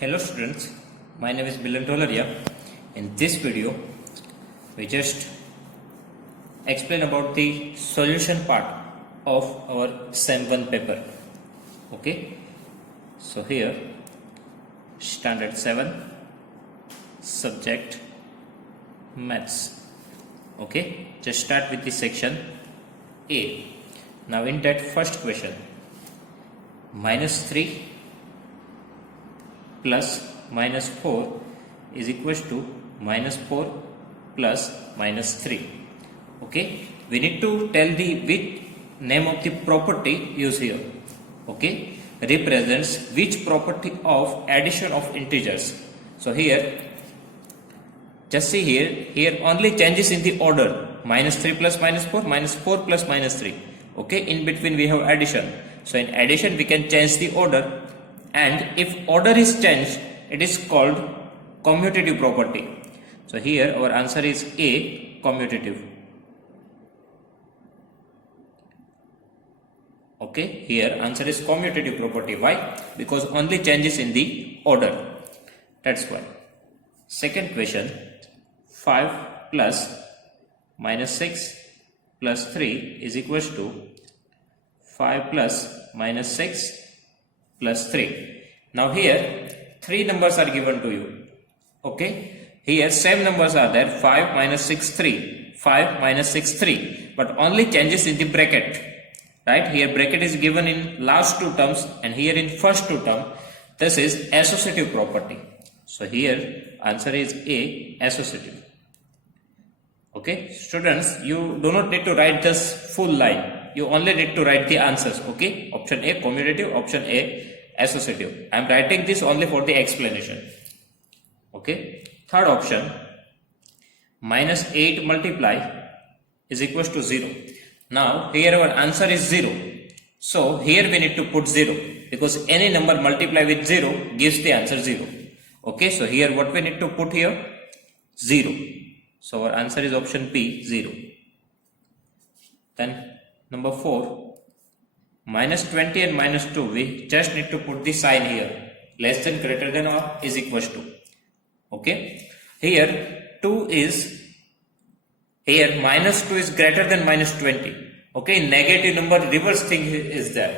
Hello students, my name is Milan Tolaria. In this video, we just explain about the solution part of our SEM 1 paper. Okay, so here standard 7 subject maths. Okay, just start with the section A. Now in that first question, -3 plus -4 is equals to -4 plus -3. Okay, we need to tell the which name of the property used here. Okay, represents which property of addition of integers. So here, just see here only changes in the order. -3 plus -4, -4 plus -3. Okay, in between we have addition. So in addition we can change the order, and if order is changed, it is called commutative property. So here our answer is A, commutative. Okay, here answer is commutative property. Why? Because only changes in the order. That's why. Second question, 5 plus -6 plus 3 is equals to 5 plus -6 plus 3. Now here 3 numbers are given to you. Okay, here same numbers are there, 5 minus 6 3, 5 minus 6 3, but only changes in the bracket. Right, here bracket is given in last two terms and here in first two terms. This is associative property. So here answer is A, associative. Okay, students, you do not need to write this full line. You only need to write the answers. Okay, option A commutative, option A associative. I am writing this only for the explanation. Okay, third option, -8 multiply is equals to 0. Now here our answer is 0. So here we need to put 0 because any number multiply with 0 gives the answer 0. Okay, so here what we need to put here? 0. So our answer is option B, 0. Then number 4, -20 and -2, we just need to put the sign here, less than, greater than, or is equals to. Okay, here 2 is, here -2 is greater than -20. Okay, in negative number reverse thing is there.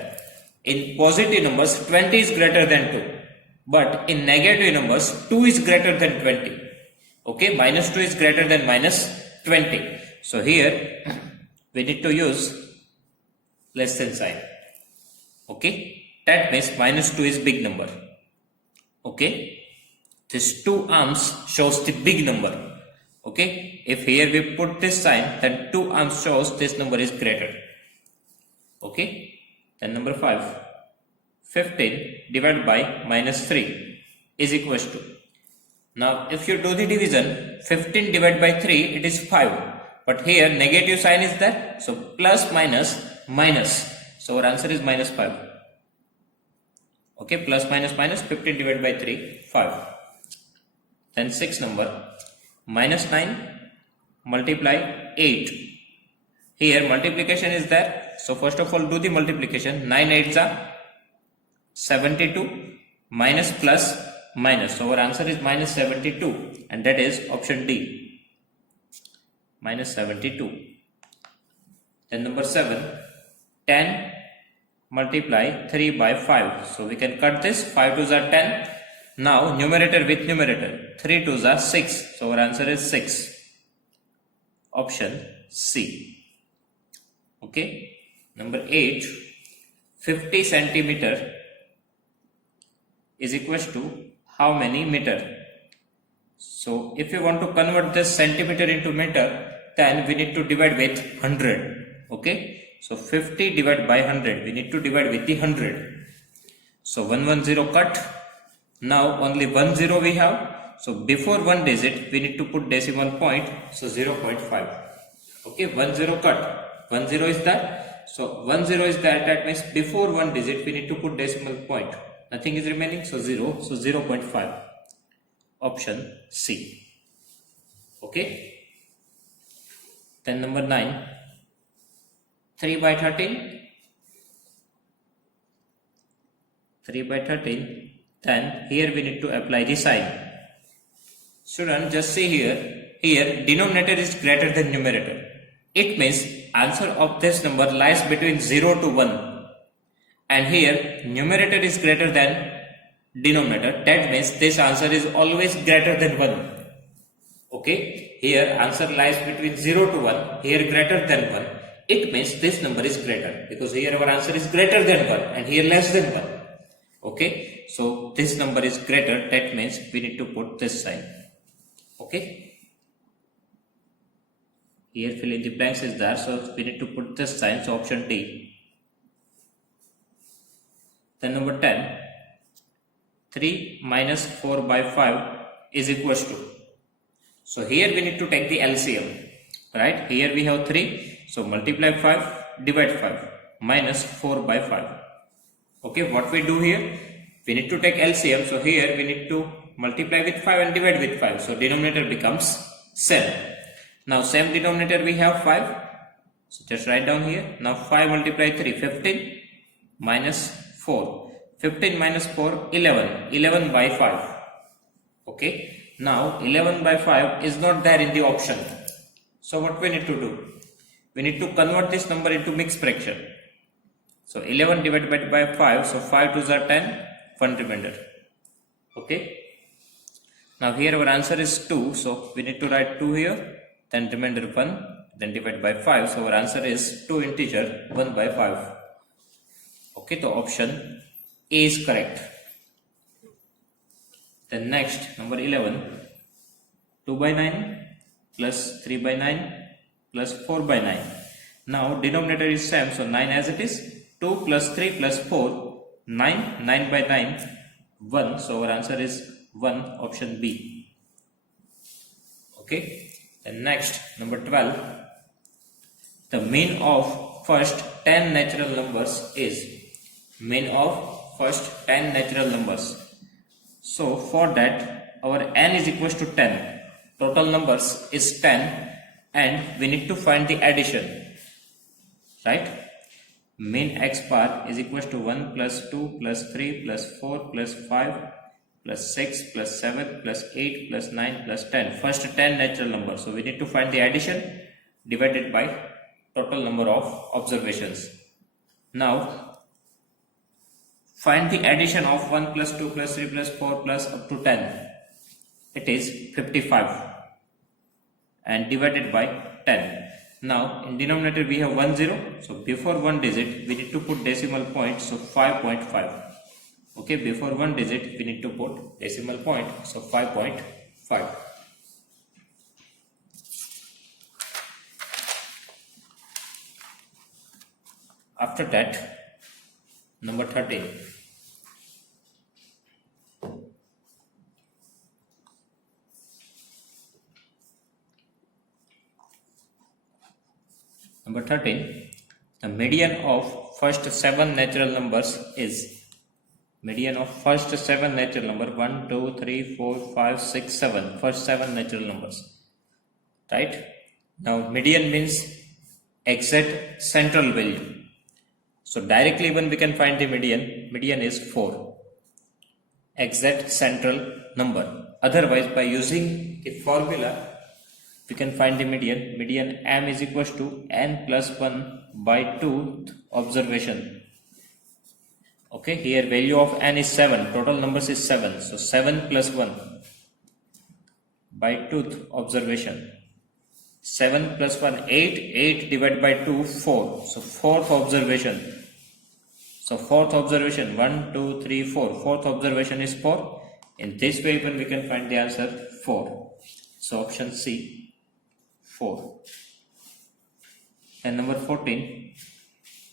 In positive numbers 20 is greater than 2, but in negative numbers 2 is greater than 20. Okay, -2 is greater than -20. So here we need to use less than sign. Okay, that means -2 is big number. Okay, this 2 arms shows the big number. Okay, if here we put this sign, then 2 arms shows this number is greater. Okay, then number 5, 15 divided by -3 is equals to. Now if you do the division, 15 divided by 3, it is 5, but here negative sign is there, so plus minus minus, so our answer is -5. Okay, plus minus minus, 15 divided by 3, 5. Then 6th number, -9 multiply 8. Here multiplication is there, so first of all do the multiplication. 9 8s are 72, minus plus minus, so our answer is -72, and that is option D, -72. Then number 7, 10 multiply 3 by 5, so we can cut this. 5 2s are 10. Now numerator with numerator, 3 2s are 6, so our answer is 6, option C. Okay, number 8, 50 centimeter is equals to how many meter? So if you want to convert this centimeter into meter, then we need to divide with 100. Okay, so 50 divided by 100, we need to divide with the 100. So 110 cut. Now only 1 0 we have, so before one digit we need to put decimal point, so 0.5. Okay, 1 0 cut, 1 0 is that, so 1 0 is that, that means before one digit we need to put decimal point. Nothing is remaining, so 0, so 0.5, option C. Okay, then number 9, 3 by 13, 3 by 13 then here we need to apply the sign. Student, just see here denominator is greater than numerator. It means answer of this number lies between 0 to 1. And here numerator is greater than denominator. That means this answer is always greater than 1. Okay, here answer lies between 0 to 1, here greater than 1. It means this number is greater, because here our answer is greater than 1 and here less than 1. Okay, so this number is greater, that means we need to put this sign. Okay, here fill in the blanks is there, so we need to put this sign, so option D. Then number 10, 3 minus 4 by 5 is equals to. So here we need to take the LCM, right? Here we have 3, so multiply 5, divide 5, minus 4 by 5. Okay, what we do here? We need to take LCM, so here we need to multiply with 5 and divide with 5. So denominator becomes 7. Now same denominator we have 5. So just write down here. Now 5 multiply 3, 15 minus 4. 15 minus 4, 11. 11 by 5. Okay. Now 11 by 5 is not there in the option. So what we need to do? We need to convert this number into mixed fraction. So 11 divided by 5. So 5 2s are 10. 1 remainder. Okay. Now here our answer is 2. So we need to write 2 here. Then remainder 1. Then divide by 5. So our answer is 2 integer 1 by 5. Okay. So option A is correct. Then next, number 11, 2 by 9 plus 3 by 9 plus 4 by 9. Now denominator is same, so 9 as it is. 2 plus 3 plus 4, 9, 9 by 9, 1. So our answer is 1, option B. Okay. Then next, number 12, the mean of first 10 natural numbers is. Mean of first 10 natural numbers. So for that our n is equals to 10. Total numbers is 10 and we need to find the addition. Right? Mean x bar is equals to 1 plus 2 plus 3 plus 4 plus 5 plus 6 plus 7 plus 8 plus 9 plus 10. First 10 natural numbers. So we need to find the addition divided by total number of observations. Now find the addition of 1 plus 2 plus 3 plus 4 plus up to 10. It is 55 and divided by 10. Now in denominator we have 1 0. So before one digit we need to put decimal point. So 5.5. Okay, before one digit we need to put decimal point. So 5.5. After that, number 13. Number 13, the median of first 7 natural numbers is. Median of first 7 natural numbers, 1, 2, 3, 4, 5, 6, 7. First 7 natural numbers. Right? Now median means exact central value. So directly when we can find the median, median is 4. Exact central number. Otherwise by using the formula, we can find the median. Median m is equals to n plus 1 by 2th observation. Okay, here value of n is 7. Total numbers is 7. So 7 plus 1 by 2th observation. 7 plus 1, 8. 8 divided by 2, 4. So 4th observation. So 4th observation, 1, 2, 3, 4. 4th observation is 4. In this way even we can find the answer 4. So option C. 4. And number 14,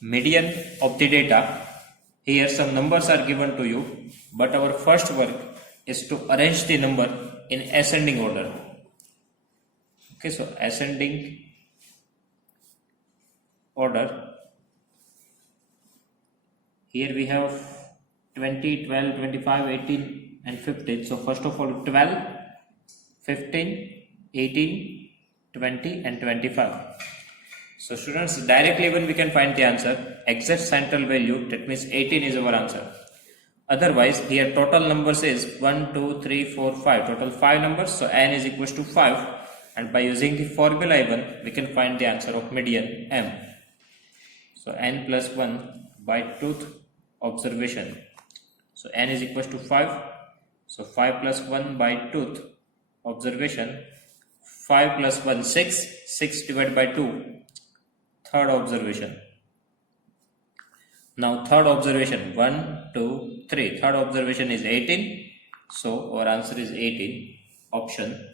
median of the data. Here some numbers are given to you, but our first work is to arrange the number in ascending order. Okay, so ascending order. Here we have 20, 12, 25, 18 and 15. So first of all 12, 15, 18, 20 and 25. So students, directly when we can find the answer, exact central value, that means 18 is our answer. Otherwise, here total numbers is 1, 2, 3, 4, 5. Total 5 numbers. So n is equals to 5. And by using the formula even, we can find the answer of median m. So n plus 1 by tooth observation. So n is equals to 5. So 5 plus 1 by tooth observation. 5 plus 1, 6. 6 divided by 2. Third observation. Now third observation, 1, 2, 3. Third observation is 18. So our answer is 18. Option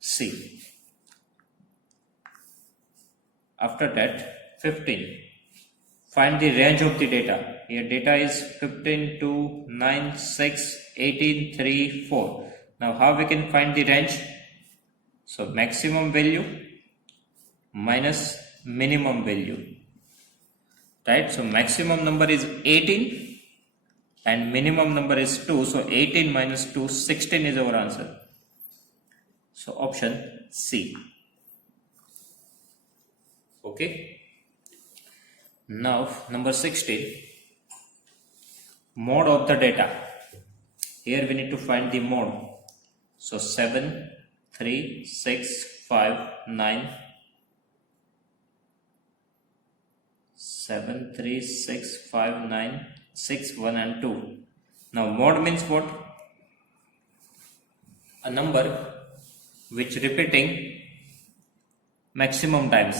C. After that, 15. Find the range of the data. Here data is 15, 2, 9, 6, 18, 3, 4. Now how we can find the range? So maximum value minus minimum value. Right? So maximum number is 18 and minimum number is 2. So 18 minus 2, 16 is our answer. So option C. Okay. Now number 16. Mode of the data. Here we need to find the mode. So 7, 3, 6, 5, 9. 7, 3, 6, 5, 9, 6, 1 and 2. Now mode means what? A number which repeating maximum times.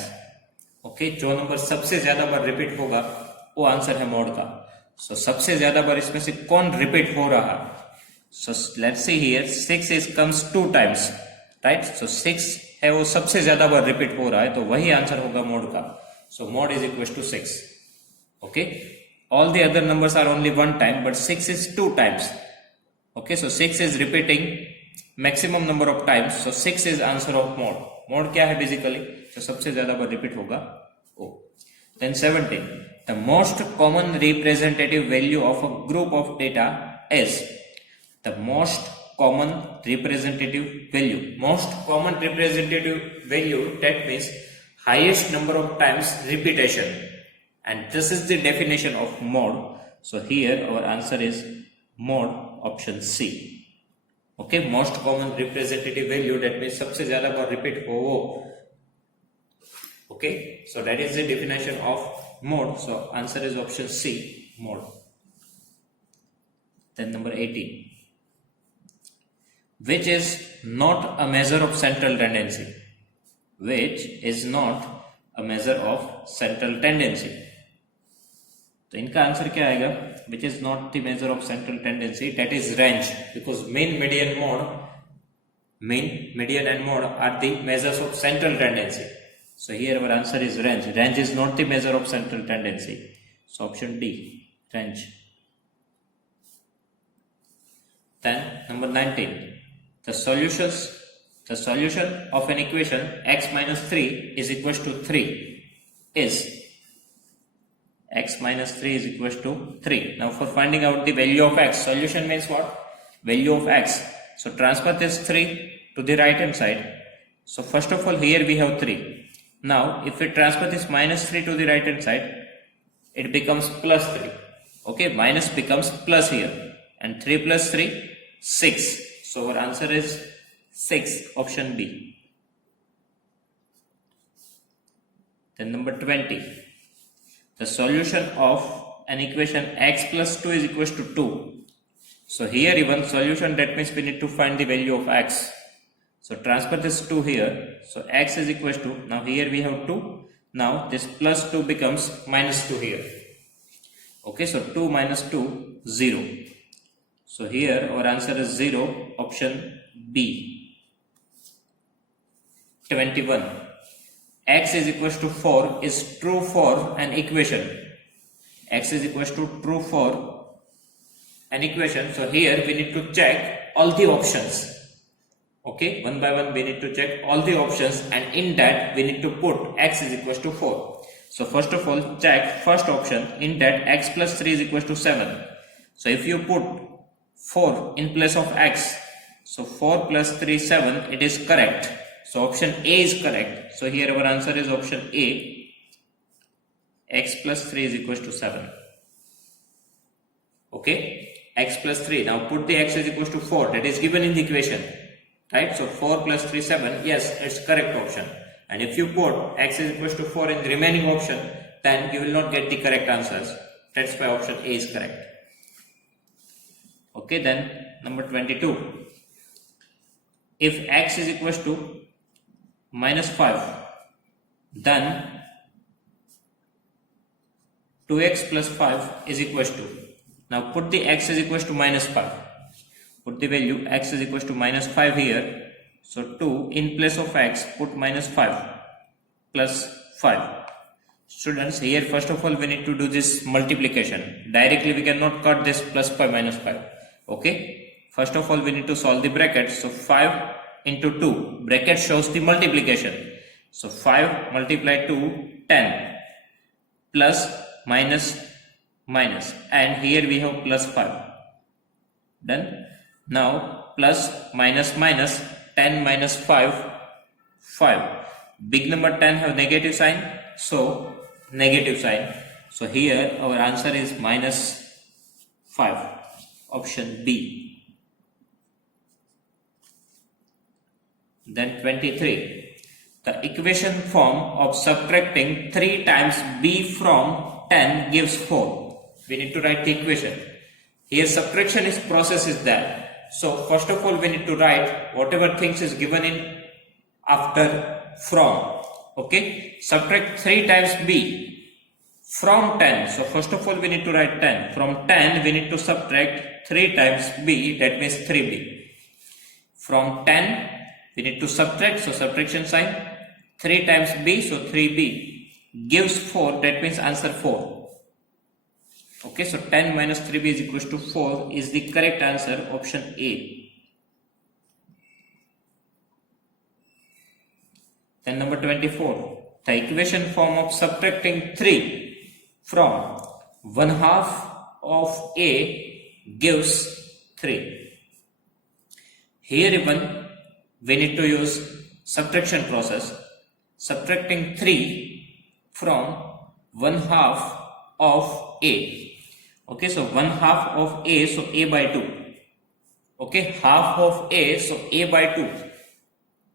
Okay, जो number सबसे ज्यादा बार repeat होगा वो answer है mode का. So सबसे ज्यादा बार इसमें से कौन रिपीट हो रहा? So let's see here 6 is comes 2 times, right? So 6 है वो सबसे ज्यादा बार रिपीट हो रहा है तो वही आंसर होगा मोड का. So mod is equals to 6. Okay, all the other numbers are only one time but 6 is 2 times. Okay, so 6 is repeating maximum number of times. So 6 is answer of mod. Mod क्या है basically? So सबसे ज्यादा बार repeat होगा O. Then 17. The most common representative value of a group of data is the most common representative value. Most common representative value, that means highest number of times repetition, and this is the definition of mod. So here our answer is mod, option C. Okay, most common representative value, that means सबसे ज़्यादा बार repeat हो वो. Okay, so that is the definition of mod. So answer is option C, mod. Then number 18. Which is not a measure of central tendency? Which is not a measure of central tendency? तो इनका answer क्या आएगा? Which is not the measure of central tendency, that is range, because mean, median, and mode are the measures of central tendency. So here our answer is range. Range is not the measure of central tendency. So option D, range. Then number 19. The solution of an equation x minus 3 is equals to 3 is x minus 3 is equals to 3. Now for finding out the value of x, solution means what? Value of x. So transfer this 3 to the right hand side. So first of all here we have 3. Now if we transfer this minus 3 to the right hand side, it becomes plus 3. Okay, minus becomes plus here. And 3 plus 3, 6. So our answer is 6, option B. Then number 20. The solution of an equation x plus 2 is equals to 2. So here even solution, that means we need to find the value of x. So transfer this 2 here. So x is equals to, now here we have 2. Now this plus 2 becomes minus 2 here. Okay, so 2 minus 2, 0. So here our answer is 0, option B. 21. X is equals to 4 is true for an equation. X is equals to true for an equation. So here we need to check all the options. Okay, one by one we need to check all the options, and in that we need to put x is equals to 4. So first of all check first option, in that x plus 3 is equals to 7. So if you put 4 in place of x, so 4 plus 3, 7, it is correct. So option A is correct. So here our answer is option A, x plus 3 is equals to 7. Okay, x plus 3. Now put the x is equals to 4, that is given in the equation, right? So 4 plus 3, 7. Yes, it's correct option. And if you put x is equals to 4 in the remaining option, then you will not get the correct answers. That's why option A is correct. Okay, then number 22. If x is equals to minus 5, then 2x plus 5 is equals to, now put the x is equals to minus 5. Put the value x is equals to minus 5 here. So 2 in place of x, put minus 5 plus 5. Students, here first of all we need to do this multiplication. Directly we cannot cut this plus 5 minus 5. Okay. First of all we need to solve the bracket. So 5 into 2. Bracket shows the multiplication. So 5 multiplied to 10 plus minus minus, and here we have plus 5. Done. Now plus minus minus, 10 minus 5, 5. Big number 10 have negative sign, so negative sign. So here our answer is minus 5. Option B. Then 23. The equation form of subtracting 3 times b from 10 gives 4. We need to write the equation. Here subtraction is process is there. So first of all we need to write whatever things is given in after from. Okay. Subtract 3 times b from 10. So first of all we need to write 10. From 10 we need to subtract 3 times b, that means 3b. From 10 we need to subtract, so subtraction sign, 3 times b, so 3b gives 4, that means answer 4. Okay, so 10 minus 3b is equals to 4 is the correct answer, option A. Then number 24. The equation form of subtracting 3 from 1/2 of A gives 3. Here even we need to use subtraction process. Subtracting 3 from 1/2 of A. Okay, so 1/2 of A, so A by 2. Okay, half of A, so A by 2.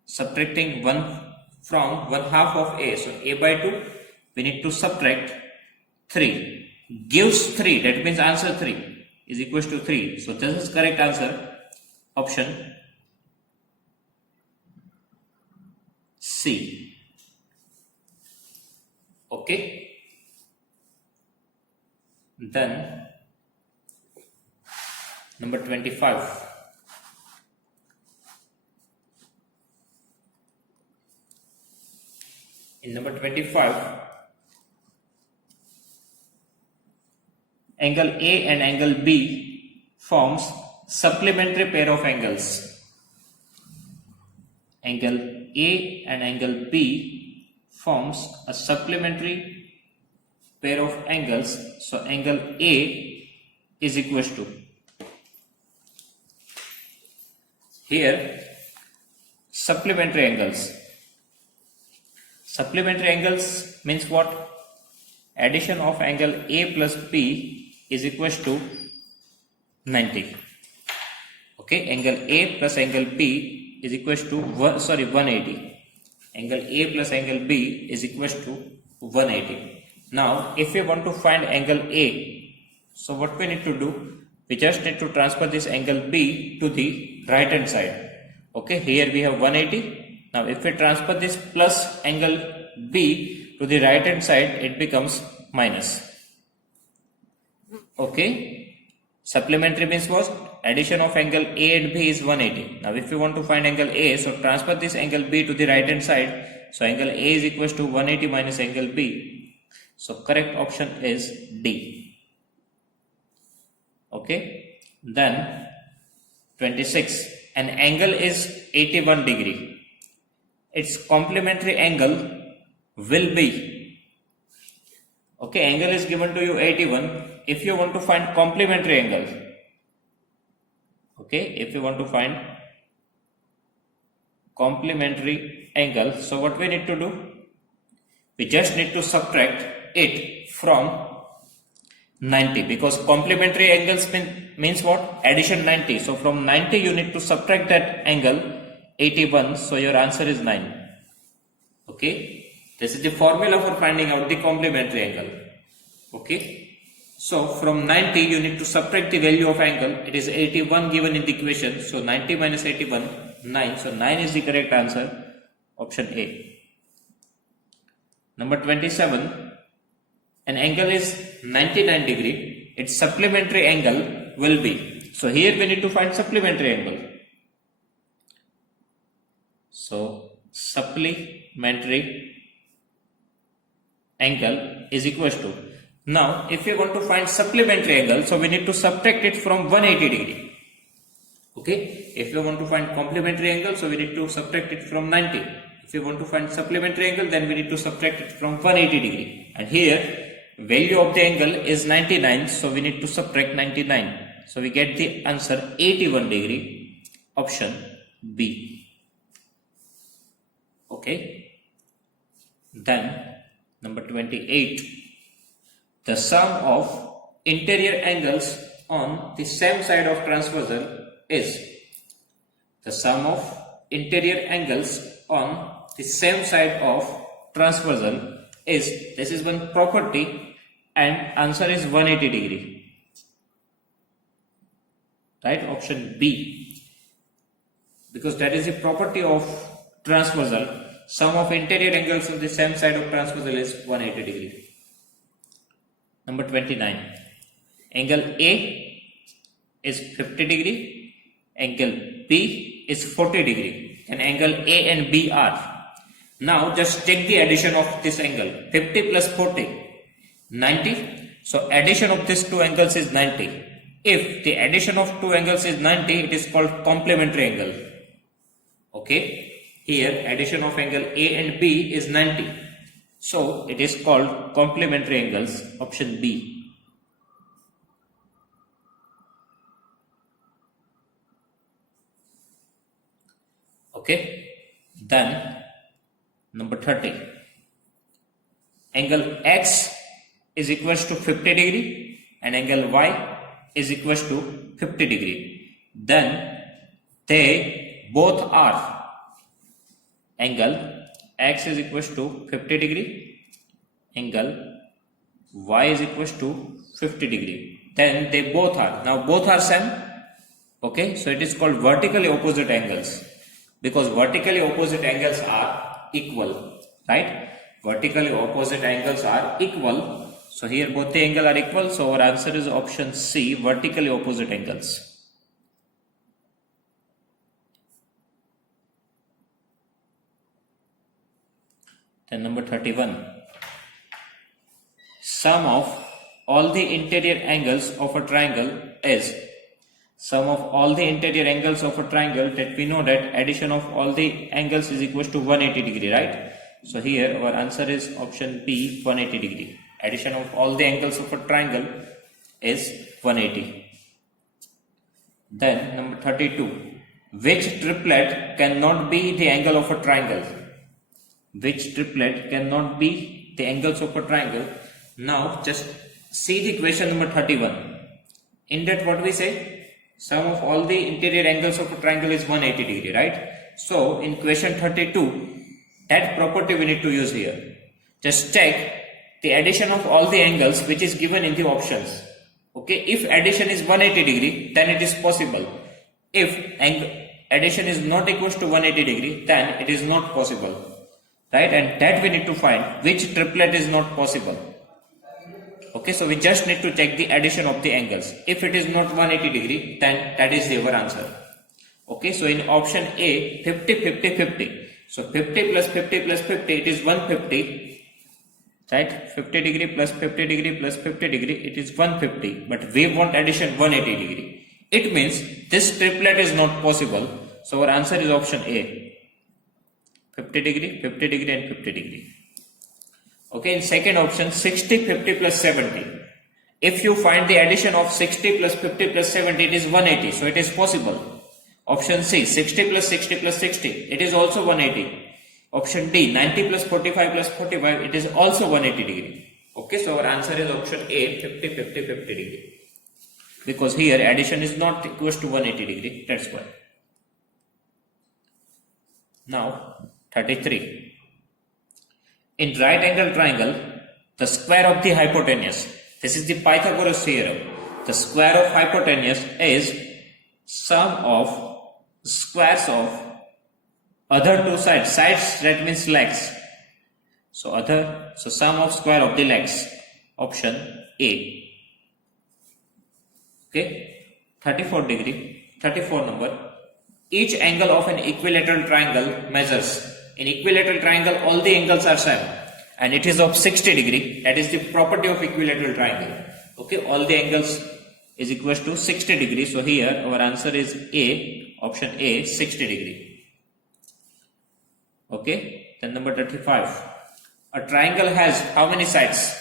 Subtracting 1 from 1/2 of A, so A by 2. We need to subtract 3. Gives 3, that means answer 3 is equals to 3. So this is correct answer, option C. Okay. Then number 25. In number 25, angle A and angle B forms supplementary pair of angles. Angle A and angle B forms a supplementary pair of angles. So angle A is equals to, here supplementary angles. Supplementary angles means what? Addition of angle A plus B is equals to 90. Okay, angle A plus angle B is equals to 180. Angle A plus angle B is equals to 180. Now, if we want to find angle A, so what we need to do? We just need to transfer this angle B to the right hand side. Okay, here we have 180. Now, if we transfer this plus angle B to the right hand side, it becomes minus. Okay, supplementary means what? Addition of angle A and B is 180. Now, if we want to find angle A, so transfer this angle B to the right hand side. So, angle A is equals to 180 minus angle B. So correct option is D. Okay. Then 26. An angle is 81 degree. Its complementary angle will be. Okay, angle is given to you 81. If you want to find complementary angle. Okay, if you want to find complementary angle, so what we need to do? We just need to subtract it from 90, because complementary angles means what? Addition 90. So from 90 you need to subtract that angle 81. So your answer is 9. Okay. This is the formula for finding out the complementary angle. Okay. So from 90 you need to subtract the value of angle. It is 81 given in the equation. So 90 minus 81, 9. So 9 is the correct answer. Option A. Number 27. An angle is 99 degree. Its supplementary angle will be. So here we need to find supplementary angle. So supplementary angle is equals to. Now if you want to find supplementary angle, so we need to subtract it from 180 degree. Okay. If you want to find complementary angle, so we need to subtract it from 90. If you want to find supplementary angle, then we need to subtract it from 180 degree. And here value of the angle is 99, so we need to subtract 99. So we get the answer 81 degree. Option B. Okay. Then number 28. The sum of interior angles on the same side of transversal is. The sum of interior angles on the same side of transversal is. This is one property and answer is 180 degree. Right? Option B. Because that is the property of transversal. Sum of interior angles on the same side of transversal is 180 degree. Number 29. Angle A is 50 degree. Angle B is 40 degree. And angle A and B are. Now just take the addition of this angle. 50 plus 40. 90. So addition of these two angles is 90. If the addition of two angles is 90, it is called complementary angle. Okay. Here addition of angle A and B is 90. So it is called complementary angles. Option B. Okay. Then number 30. Angle X is equals to 50 degree and angle Y is equals to 50 degree. Then they both are. Angle X is equals to 50 degree. Angle Y is equals to 50 degree. Then they both are. Now both are same. Okay. So it is called vertically opposite angles. Because vertically opposite angles are equal. Right. Vertically opposite angles are equal. So here both the angles are equal. So our answer is option C. Vertically opposite angles. Then number 31. Sum of all the interior angles of a triangle is. Sum of all the interior angles of a triangle, that we know that addition of all the angles is equal to 180 degree, right? So here our answer is option B, 180 degree. Addition of all the angles of a triangle is 180. Then number 32. Which triplet cannot be the angle of a triangle? Which triplet cannot be the angles of a triangle? Now just see the question number 31. In that what we say? Sum of all the interior angles of a triangle is 180 degree, right? So in question 32, that property we need to use here. Just check the addition of all the angles which is given in the options. Okay, if addition is 180 degree, then it is possible. If addition is not equals to 180 degree, then it is not possible. Right, and that we need to find which triplet is not possible. Okay, so we just need to check the addition of the angles. If it is not 180 degree, then that is our answer. Okay, so in option A, 50, 50, 50. So 50 plus 50 plus 50, it is 150. Right, 50 degree plus 50 degree plus 50 degree, it is 150. But we want addition 180 degree. It means this triplet is not possible. So our answer is option A. 50 degree, 50 degree and 50 degree. Okay, in second option, 60, 50 plus 70. If you find the addition of 60 plus 50 plus 70, it is 180. So it is possible. Option C, 60 plus 60 plus 60. It is also 180. Option D, 90 plus 45 plus 45. It is also 180 degree. Okay, so our answer is option A, 50, 50, 50 degree. Because here addition is not equals to 180 degree, that's why. Now, 33. In right angle triangle, the square of the hypotenuse, this is the Pythagoras theorem. The square of hypotenuse is sum of squares of other two sides. Sides, that means legs. So sum of square of the legs. Option A. Okay. 34 number. Each angle of an equilateral triangle measures. In equilateral triangle, all the angles are same. And it is of 60 degree. That is the property of equilateral triangle. Okay. All the angles is equals to 60 degree. So here our answer is A. Option A, 60 degree. Okay. Then number 35. A triangle has how many sides?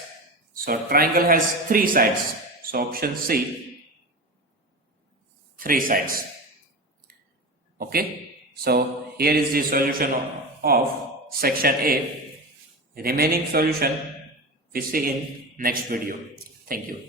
So a triangle has 3 sides. So option C, 3 sides. Okay. So here is the solution of section A. Remaining solution we see in next video. Thank you.